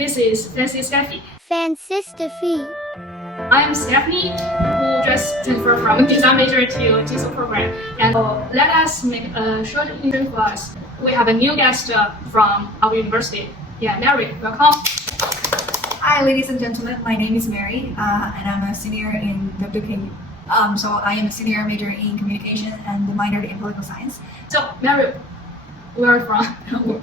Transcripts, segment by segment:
this is Fancy Steffi. Fancy Steffi. I am Stephanie, who just transferred from design major to TESOL program. And let us make a short intro for us. We have a new guest from our university. Yeah, Mary, welcome. Hi, ladies and gentlemen. My name is Mary, and I'm a senior in WKU. So I am a senior major in communication and minored in political science. So, Mary, where are you from?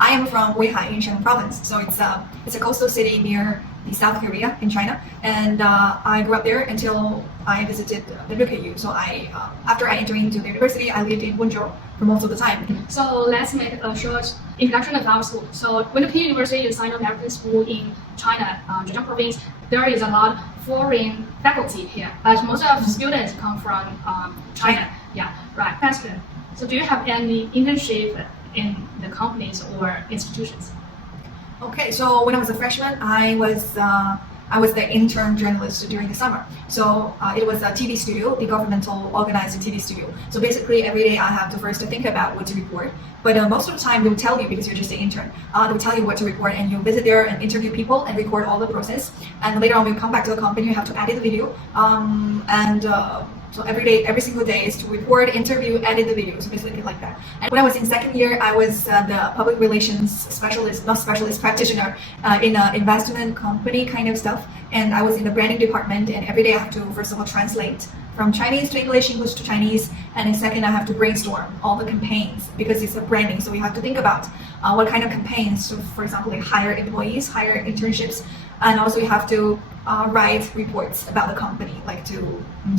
I am from Weihai in Shandong province. So it's a coastal city near the South Korea in China, and I grew up there until I visited WKU. So after I entered into the university, I lived in Wenzhou for most of the time. So let's make a short introduction of our school. So WKU University is a Sino-American school in China, Zhejiang province. There is a lot of foreign faculty here, but most of the students come from China. Yeah, right. Question. So do you have any internship in the companies or institutions? Okay, so when I was a freshman, I was the intern journalist during the summer. So it was a TV studio, the governmental organized TV studio. So basically every day I have to first think about what to report. But most of the time they will tell you, because you're just an intern, they will tell you what to report, and you visit there and interview people and record all the process. And later on when you come back to the company, you have to edit the video. So every day, every single day is to report, interview, edit the video. So basically like that. And when I was in second year, I was the public relations specialist, not specialist, practitioner in an investment company kind of stuff. And I was in the branding department, and every day I have to first of all translate from Chinese to English, English to Chinese, and in second I have to brainstorm all the campaigns, because it's a branding. So we have to think about what kind of campaigns, so for example, like hire employees, hire internships, and also you have to write reports about the company, like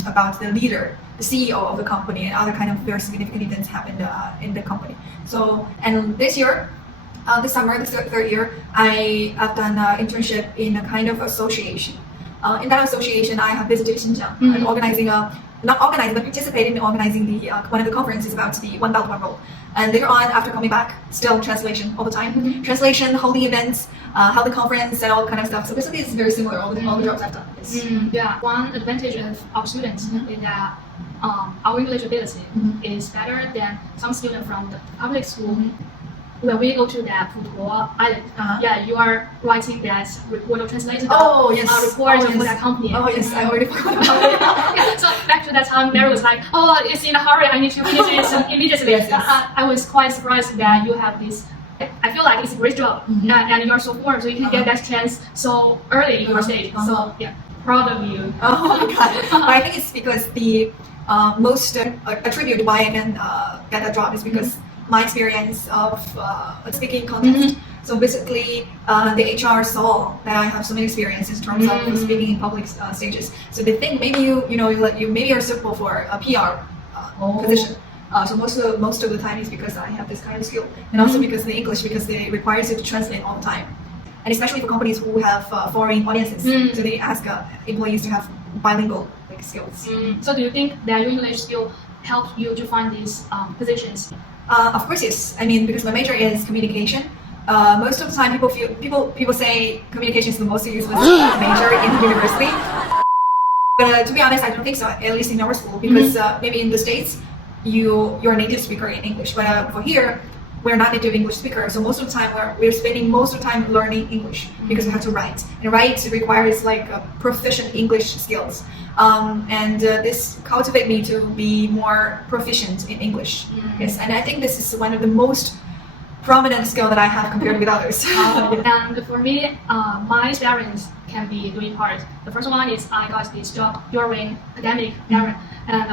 about the leader, the CEO of the company, and other kind of very significant events happened in the company. So, and this year, this summer, this third year, I've done an internship in a kind of association. In that association, I have visited Xinjiang. I'm participating in organizing one of the conferences about the One Belt One Road. And later on, after coming back, still translation all the time. Translation, holding events, held the conference, and all kind of stuff. So basically, it's very similar, all the jobs I've done. Yeah, one advantage of our students is that our English ability is better than some students from the public school. When we go to the Putuo Island, yeah, you are writing that report or translated report for that company. Oh yes, I already forgot about it. Yeah, so back to that time, Mary was like, "Oh, it's in a hurry. I need to finish it immediately." Yes. I was quite surprised that you have this. I feel like it's a great job, and you're so forward, so you can get that chance so early in your stage. So yeah, proud of you. Oh my god! I think it's because the most attribute why I can get that job is because my experience of speaking contest. So basically, the HR saw that I have so many experiences in terms of speaking in public stages. So they think maybe you maybe are suitable for a PR position. So most of the time is because I have this kind of skill, and also because the English, because they require you to translate all the time, and especially for companies who have foreign audiences, so they ask employees to have bilingual skills. So do you think that your English skill helped you to find these positions? Of course, yes. I mean, because my major is communication. Most of the time, people say communication is the most useless major in the university. But to be honest, I don't think so. At least in our school, because maybe in the States, you're a native speaker in English, but for here, we're not native English speakers. So most of the time, we're spending most of the time learning English, because we have to write, and write requires like proficient English skills. This cultivate me to be more proficient in English. Yes, and I think this is one of the most prominent skill that I have compared with others. And for me, my experience can be three parts. The first one is I got this job during academic era, and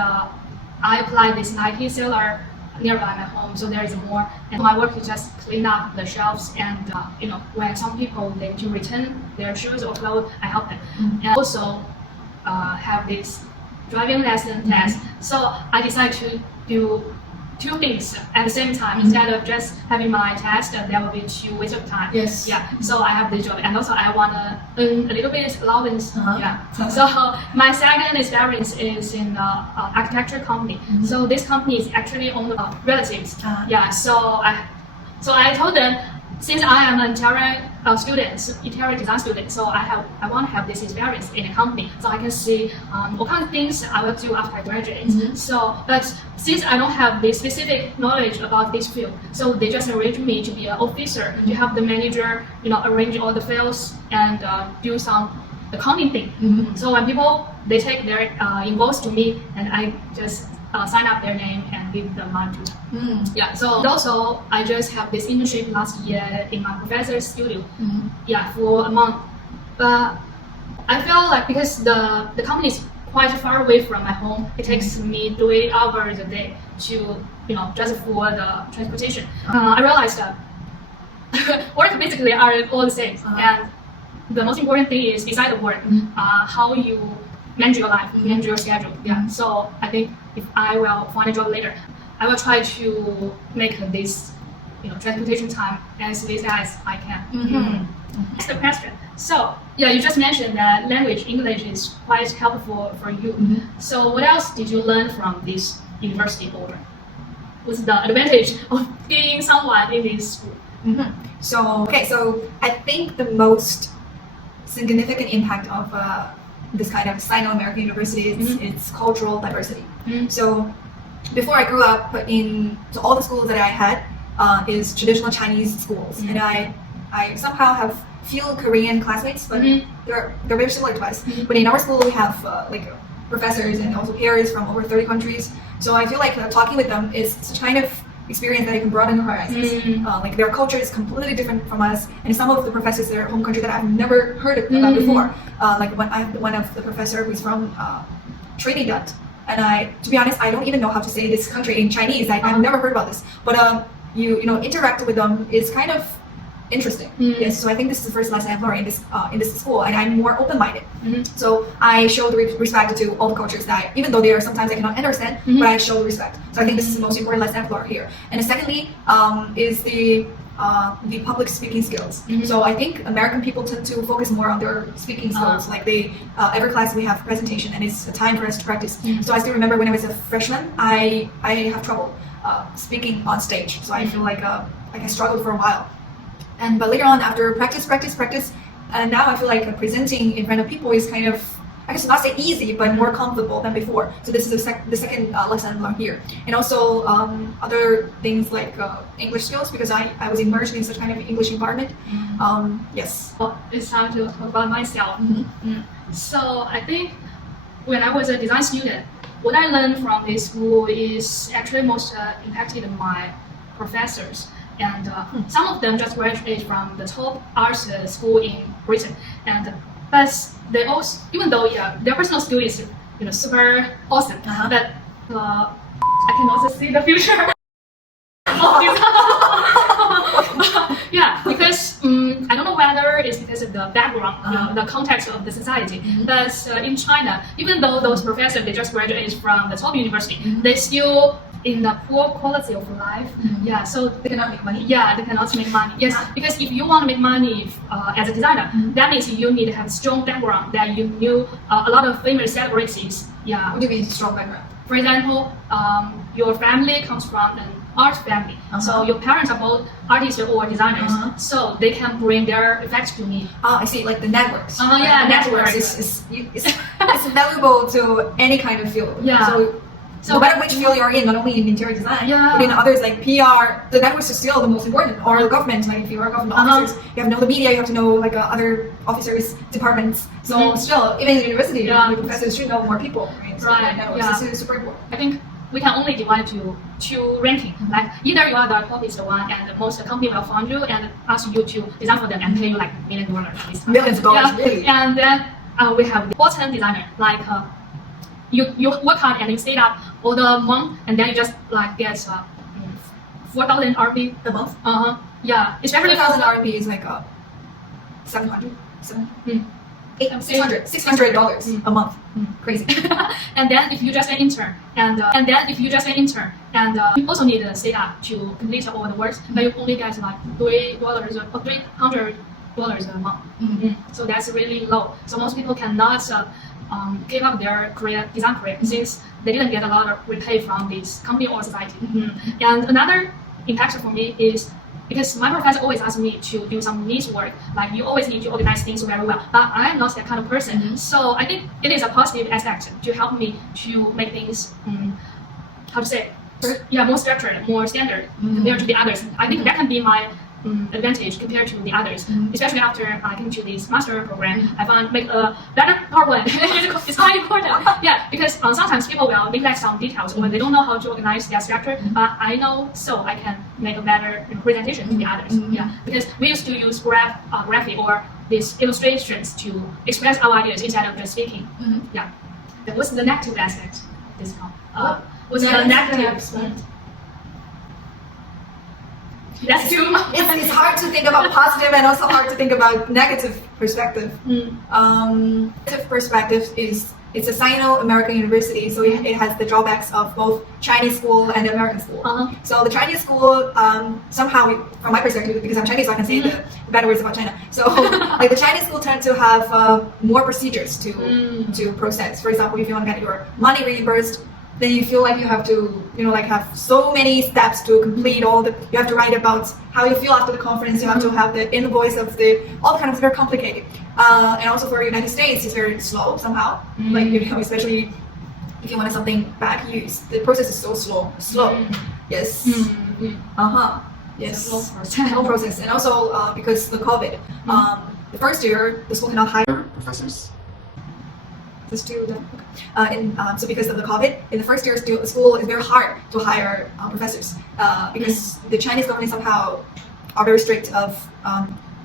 I applied this Nike seller nearby my home, so there is more. And my work is just clean up the shelves, and when some people they need to return their shoes or clothes, I help them. And also have this driving lesson test. So I decided to do two things at the same time instead of just having my test. That will be too waste of time. Yes. Yeah. So I have this job, and also I wanna earn a little bit allowance. Yeah. So my second experience is in the architecture company. So this company is actually owned by relatives. Yeah. So I told them since I am an interior design student, so I want to have this experience in a company, so I can see what kind of things I will do after I graduate. So, but since I don't have the specific knowledge about this field, so they just arrange me to be an officer, to help the manager, arrange all the files and do some accounting thing. So when people they take their invoice to me, and I just sign up their name and give them money to them. Yeah. So and also I just have this internship last year in my professor's studio. Yeah, for a month. But I feel like because the company is quite far away from my home, it takes me 3 hours a day to just for the transportation. I realized that work basically are all the same, and the most important thing is beside the work, how you manage your life, manage your schedule. Yeah. So I think if I will find a job later, I will try to make this transportation time as least as I can. That's the question. So yeah, you just mentioned that language English is quite helpful for you. So what else did you learn from this university, or what's the advantage of being someone in this school? So I think the most significant impact of this kind of Sino-American university is its cultural diversity. So before I grew up so all the schools that I had is traditional Chinese schools, and I somehow have few Korean classmates, but they're very similar to us. But in our school we have like professors and also peers from over 30 countries. So I feel like talking with them is such kind of experience that it can broaden your horizons. Like their culture is completely different from us, and some of the professors, their home country that I've never heard about before. Like I have one of the professor who's from Trinidad, and to be honest, I don't even know how to say this country in Chinese. I've never heard about this, but you interact with them is kind of interesting. Yes, so I think this is the first lesson I've learned in this school, and I'm more open-minded. So I show the respect to all the cultures that, even though they are sometimes I cannot understand, but I show the respect. So I think this is the most important lesson I've learned here. And secondly, is the public speaking skills. So I think American people tend to focus more on their speaking skills. Like every class we have presentation, and it's a time for us to practice. So I still remember when I was a freshman, I have trouble speaking on stage. So I feel like I struggled for a while. But later on, after practice, and now I feel like presenting in front of people is kind of, I guess not say easy, but more comfortable than before. So this is the second lesson I learned here. And also other things like English skills, because I was immersed in such kind of English environment. Yes. Well, it's time to talk about myself. So I think when I was a design student, what I learned from this school is actually most impacted my professors. And some of them just graduated from the top arts school in Britain, but they also, even though their personal skill is super awesome, but I can also see the future of this. Because I don't know whether it's because of the background, the context of the society, but in China, even though those professors they just graduated from the top university, they still in the poor quality of life. So They cannot make money. they cannot make money. Yes, because if you want to make money as a designer, that means you need to have strong background, that you knew a lot of famous celebrities. What do you mean strong background? For example, your family comes from an art family, so your parents are both artists or designers, so they can bring their effects to me. I see, like the networks. Yeah, the networks is valuable to any kind of field. So no matter which field you're in, not only in interior design, but in others like PR, the networks is still the most important. Or the government, like if you are government officers, you have to know the media, you have to know like other officers, departments. So still, even in the university, the professors should know more people, right? So networks is super important. I think we can only divide to two ranking. Like either you are the topest one, and most company will fund you and ask you to design for them and pay you like $1 million. Millions of dollars, really. And then we have the bottom designer, like you work hard and you stay up all the month, and then you just like get 4,000 RMB a month. Especially 4,000 RMB is like $600 a month. Crazy. And then if you just an intern, and you also need to stay up to complete all the work, but you only get like $3 or $300 a month. So that's really low. So most people cannot give up their design career, since they didn't get a lot of repay from this company or society. And another impact for me is because my professor always asks me to do some niche work, like you always need to organize things very well. But I am not that kind of person, so I think it is a positive aspect to help me to make things, how to say, more structured, more standard compared to the others. I think that can be my advantage compared to the others, especially after I came to this master program. I found make a better PowerPoint. It's quite important. Yeah, because sometimes people will neglect some details or they don't know how to organize their structure. But I know, so I can make a better presentation to the others. Yeah, because we used to use graphic or these illustrations to express our ideas instead of just speaking. Yeah. What's the negative aspect? This what's the negative aspect? That's too much. It's hard to think about positive and also hard to think about negative perspective. Negative perspective is it's a Sino-American university, so it has the drawbacks of both Chinese school and the American school. So the Chinese school, somehow, from my perspective, because I'm Chinese, so I can say the bad words about China. So like the Chinese school tend to have more procedures to process. For example, if you want to get your money reimbursed, then you feel like you have to, have so many steps to complete you have to write about how you feel after the conference, you have to have the invoice of all the kind of very complicated. And also for the United States, it's very slow somehow. Like, especially if you want something bad used, the process is so slow. Yes. Yes. Slow process. And also because the COVID, the first year, the school cannot hire professors. So because of the COVID, in the first year, school is very hard to hire professors because the Chinese government somehow are very strict of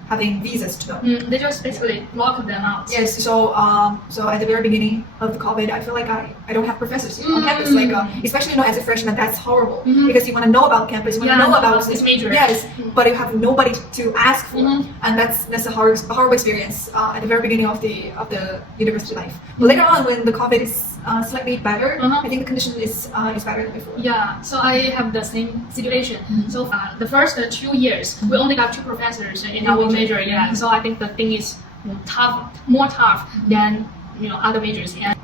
having visas to them. They just basically lock them out. Yes. So at the very beginning of the COVID, I feel like I don't have professors on campus. Like especially as a freshman, that's horrible because you want to know about campus, you want to know about this major. Yes, but you have nobody to ask for, and that's a horrible experience at the very beginning of the university life. But later on, when the COVID is slightly better, I think the condition is better than before. Yeah. So I have the same situation. So the first 2 years, we only got 2 professors in our major. Yeah. So I think the thing is more tough than other majors. And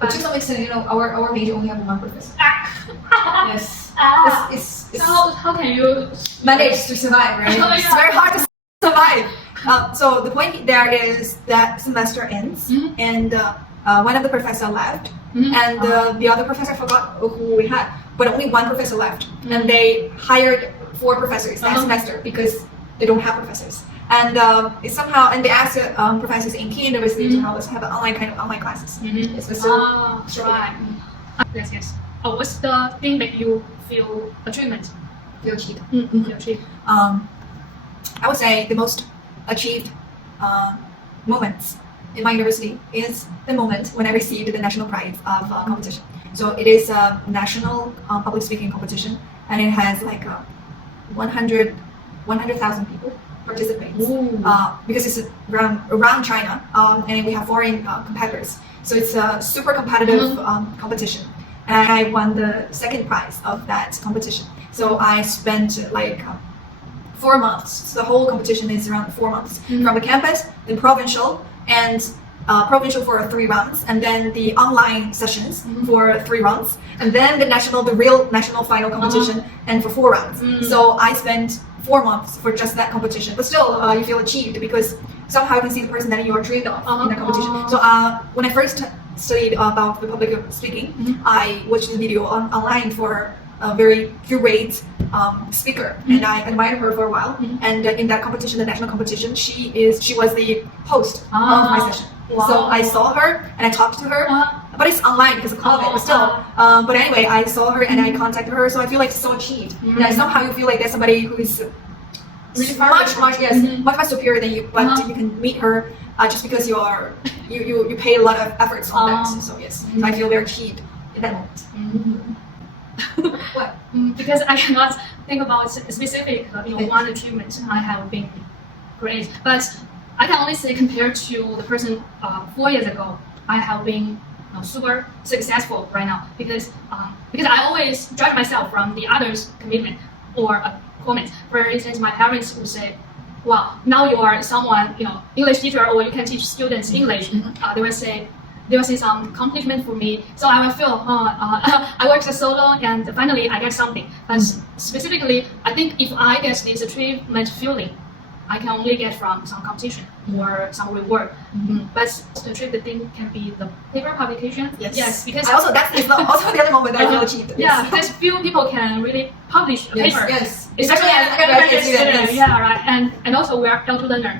but to some extent, our major only have 1 professor. Yes. So how can you manage to survive, right? It's very hard to survive. So the point there is that semester ends, and one of the professors left, and the other professor, I forgot who we had, but only 1 professor left, and they hired 4 professors that semester because they don't have professors. And it's somehow, and they asked professors in key university to help us have an online classes. Yes, but still, right. Yes. What's the thing that you feel achievement? Feel achieved. Feel achieved. I would say the most achieved moments in my university is the moment when I received the national prize of competition. So it is a national public speaking competition, and it has like 100,000 people participate because it's around China, and we have foreign competitors. So it's a super competitive competition, and I won the 2nd prize of that competition. So I spent like 4 months. So the whole competition is around 4 months from the campus, then provincial, and provincial for 3 rounds, and then the online sessions for 3 rounds, and then the real national final competition, and for 4 rounds. So I spent 4 months for just that competition, but still you feel achieved because somehow you can see the person that you are trained of in that competition. So when I first studied about the public speaking, I watched the video online for a very great speaker, and I admired her for a while. And in that competition, the national competition, she was the host of my session. Wow. So I saw her and I talked to her, but it's online because of COVID. But still, but anyway, I saw her and I contacted her, so I feel like so achieved. And somehow you feel like there's somebody who is really much superior than you, but you can meet her just because you pay a lot of efforts on that. So yes, I feel very achieved in that moment. What? Because I cannot think about specific one achievement I have been great, but I can only say compared to the person 4 years ago, I have been super successful right now because I always judge myself from the others' commitment or comments. For instance, my parents would say, "Wow, now you are someone English teacher, or you can teach students English." They will say, there will be some accomplishment for me. So I will feel, I worked so long and finally I get something. But specifically, I think if I get this achievement feeling, I can only get from some competition or some reward. But to achieve the thing can be the paper publication. Yes, because I also that's also the other moment that I feel achieved. Yeah, because few people can really publish a paper. Yes. Especially as a graduate graduate student. student. Yeah, right. And also we are L2 learner.